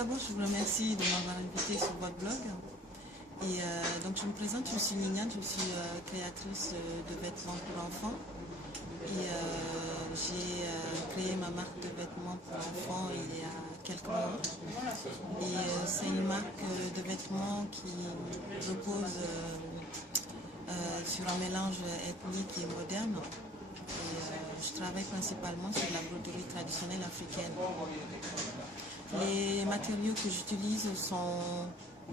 d'abord, je vous remercie de m'avoir invité sur votre blog. Et donc, je me présente, je suis Liliane, je suis créatrice de vêtements pour enfants. Et j'ai créé ma marque de vêtements pour enfants il y a quelques mois. Et c'est une marque de vêtements qui repose sur un mélange ethnique et moderne. Et je travaille principalement sur la broderie traditionnelle africaine. Les matériaux que j'utilise sont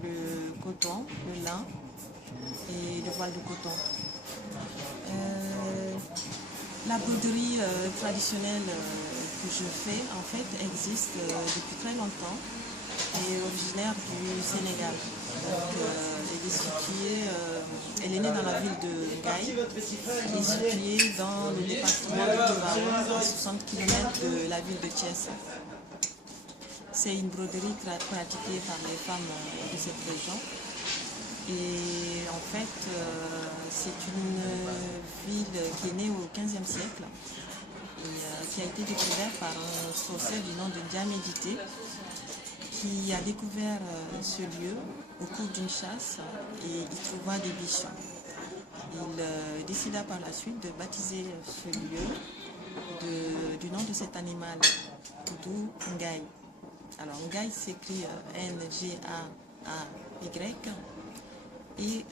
le coton, le lin et le voile de coton. La broderie traditionnelle que je fais en fait existe depuis très longtemps et est originaire du Sénégal. Donc, elle est née dans la ville de Ngaye, elle est située dans le département de Tivaouane, à 60 km de la ville de Thiès. C'est une broderie pratiquée par les femmes de cette région. Et en fait, c'est une ville qui est née au XVe siècle et qui a été découverte par un sorcier du nom de Diamédité qui a découvert ce lieu au cours d'une chasse et il trouva des biches. Il décida par la suite de baptiser ce lieu du nom de cet animal, d'où Ngaye. Alors Ngaye s'écrit Ngay. Et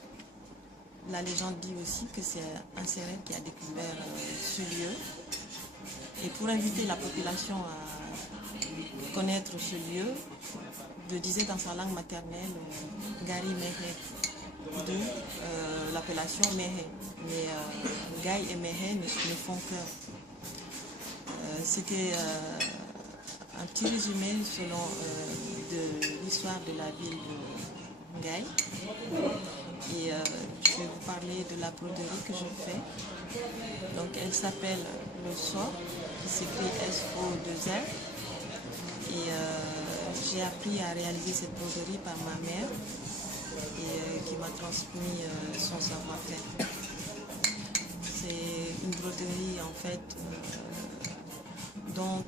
la légende dit aussi que c'est un Sérère qui a découvert ce lieu. Et pour inviter la population à connaître ce lieu, il disait dans sa langue maternelle Gari Mehe, d'où l'appellation Mehe. Mais Ngaye et Mehe ne font qu'un. C'était un petit résumé selon de l'histoire de la ville de Ngaye. Et je vais vous parler de la broderie que je fais. Donc elle s'appelle le sort, qui s'écrit S-O-2-R. Et j'ai appris à réaliser cette broderie par ma mère et qui m'a transmis son savoir-faire. C'est une broderie en fait dont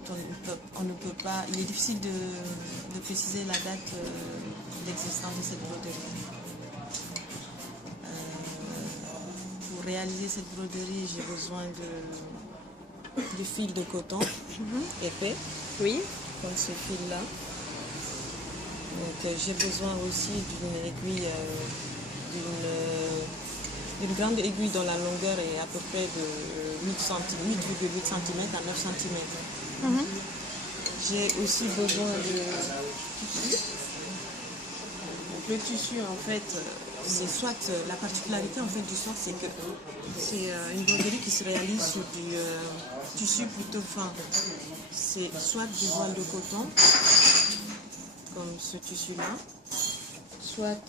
on ne peut pas, il est difficile de préciser la date d'existence de cette broderie. Pour réaliser cette broderie, j'ai besoin de fil de coton épais, oui, comme ce fil-là. Donc j'ai besoin aussi d'une aiguille, d'une grande aiguille dont la longueur est à peu près de 8,8 cm à 9 cm. J'ai aussi besoin de tissu. Donc le tissu en fait, c'est soit la particularité en fait du soie, c'est que c'est une broderie qui se réalise sur du tissu plutôt fin. C'est soit du voile de coton, comme ce tissu-là, soit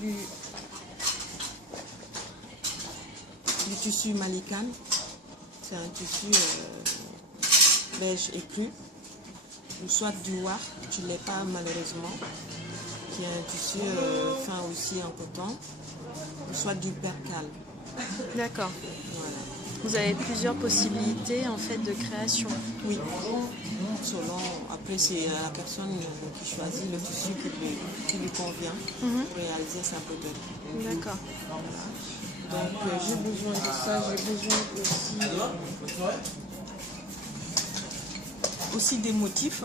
du tissu malikane. C'est un tissu beige et cru, ou soit du ware, je ne l'ai pas malheureusement, qui est un tissu fin aussi en coton, ou soit du percale. D'accord. Voilà. Vous avez plusieurs possibilités en fait de création. Oui, selon, après c'est la personne qui choisit le tissu qui lui convient pour réaliser sa broderie. D'accord. Donc j'ai besoin de ça, j'ai besoin aussi des motifs,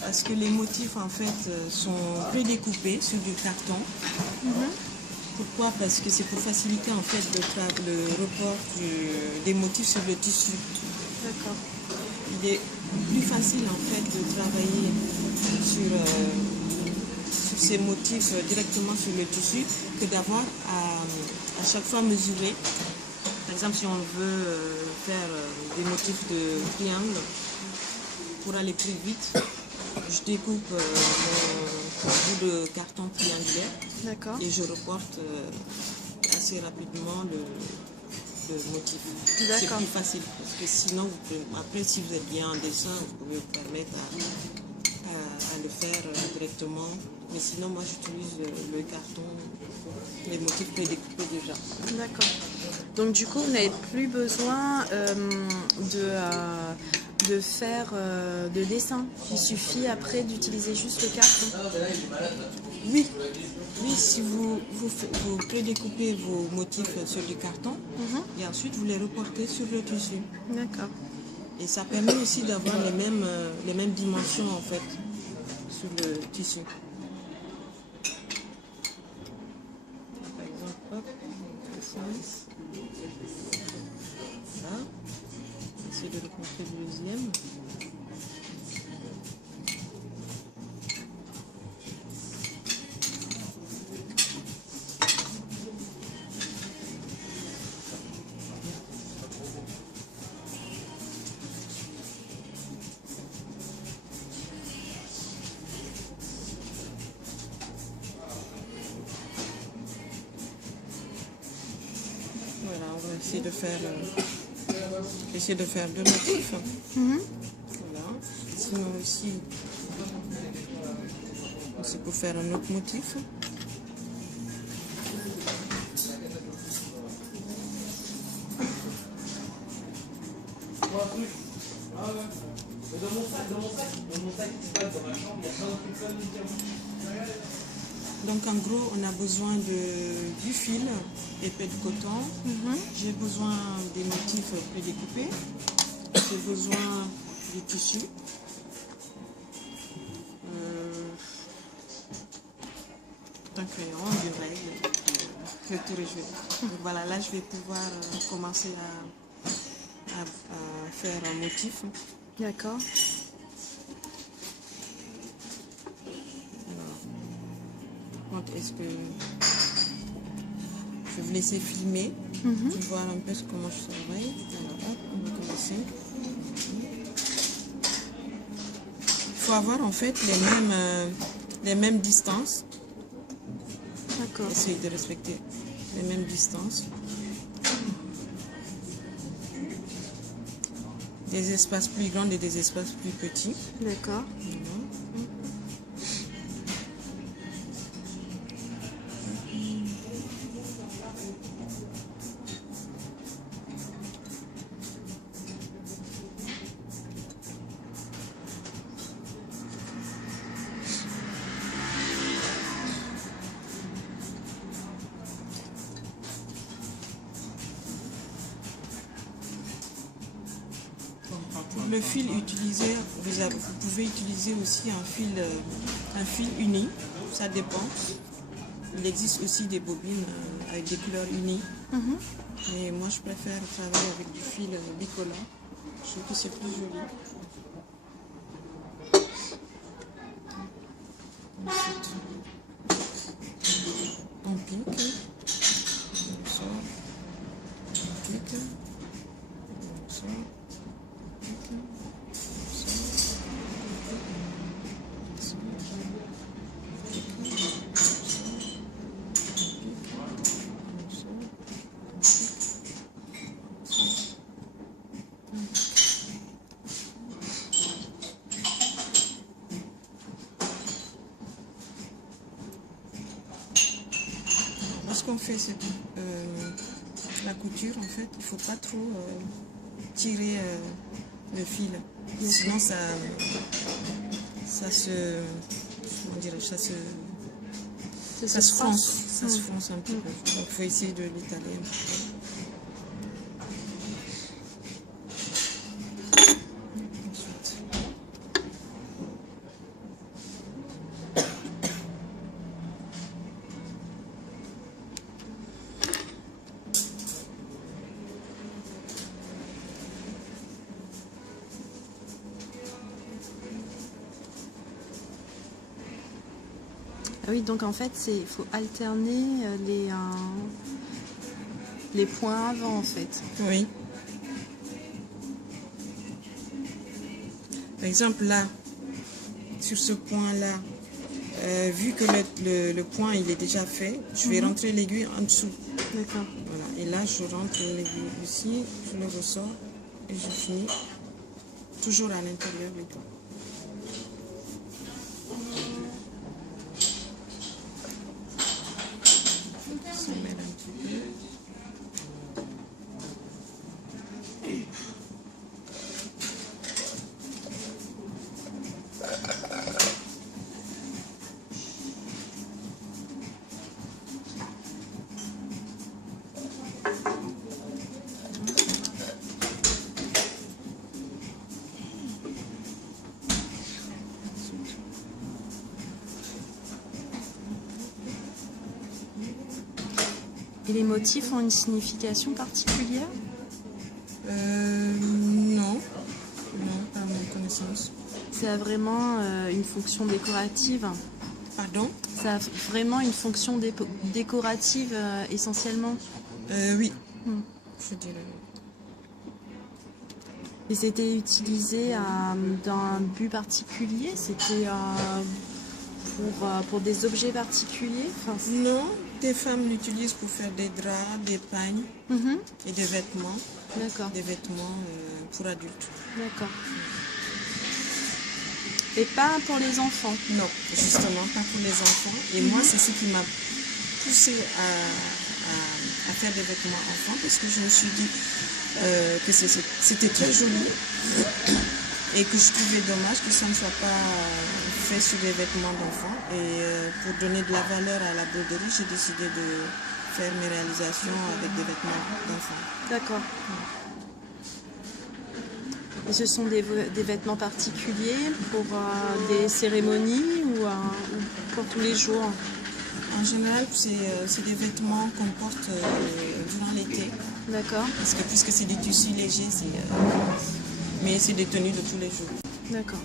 parce que les motifs en fait sont prédécoupés sur du carton. Pourquoi? Parce que c'est pour faciliter en fait le report des motifs sur le tissu. D'accord. Il est plus facile en fait de travailler sur ces motifs directement sur le tissu que d'avoir à chaque fois mesurer. Par exemple, si on veut faire des motifs de triangle, pour aller plus vite, je découpe mon bout de carton triangulaire. D'accord. Et je reporte assez rapidement le motif. C'est plus facile parce que sinon, après si vous êtes bien en dessin, vous pouvez vous permettre à le faire directement Mais sinon, moi, j'utilise le carton, les motifs prédécoupés déjà. D'accord. Donc du coup, vous n'avez plus besoin de faire de dessin. Il suffit après d'utiliser juste le carton. Oui, oui, si vous prédécoupez vos motifs sur du carton et ensuite vous les reportez sur le tissu. D'accord. Et ça permet aussi d'avoir les mêmes dimensions en fait sur le tissu. Par exemple, hop, là, j'essaie de reporter le deuxième. Voilà, on va essayer de faire deux motifs. Voilà. Sinon aussi, c'est pour faire un autre motif. Donc en gros, on a besoin du fil épais de coton. J'ai besoin des motifs prédécoupés. J'ai besoin du tissu. Un crayon, du règle, le tour est joué. Donc voilà, là je vais pouvoir commencer à faire un motif. D'accord. Donc est-ce que je vais vous laisser filmer pour voir un peu comment je travaille. Alors hop, on va commencer. Il faut avoir en fait les mêmes distances. D'accord. Essayez de respecter les mêmes distances. Des espaces plus grands et des espaces plus petits. D'accord. Pour le fil utilisé, vous pouvez utiliser aussi un fil uni, ça dépend. Il existe aussi des bobines avec des couleurs unies. Mais moi je préfère travailler avec du fil bicolore. Je trouve que c'est plus joli. Ensuite, on pique. On sort. On pique. On sort. Lorsqu'on fait la couture, en fait, il ne faut pas trop tirer le fil. Sinon, ça se... Comment dirais-je, ça se fronce. Ça se fronce un petit peu. Donc, il faut essayer de l'étaler un petit peu. Ah oui, donc en fait, il faut alterner les points avant, en fait. Oui. Par exemple, là, sur ce point-là, vu que le point il est déjà fait, je vais rentrer l'aiguille en dessous. D'accord. Voilà. Et là, je rentre l'aiguille ici, je le ressors et je finis toujours à l'intérieur du point. Et les motifs ont une signification particulière? Non. Non, pas à ma connaissance. Ça a vraiment une fonction décorative? Pardon? Ça a vraiment une fonction décorative essentiellement? Oui. Hmm. Je dirais. Et c'était utilisé dans un but particulier? C'était pour des objets particuliers? Enfin, Non, des femmes l'utilisent pour faire des draps, des pagnes et des vêtements. D'accord, Des vêtements pour adultes. d'accord. Et pas pour les enfants? Non, justement, pas pour les enfants. Et moi, c'est ce qui m'a poussée à faire des vêtements enfants parce que je me suis dit que c'était très joli et que je trouvais dommage que ça ne soit pas fait sur des vêtements d'enfants. Et pour donner de la valeur à la broderie, j'ai décidé de faire mes réalisations avec des vêtements d'enfants. D'accord. Et ce sont des vêtements particuliers pour des cérémonies ou pour tous les jours? En général, c'est des vêtements qu'on porte durant l'été. D'accord, Puisque c'est des tissus légers, mais c'est des tenues de tous les jours. d'accord.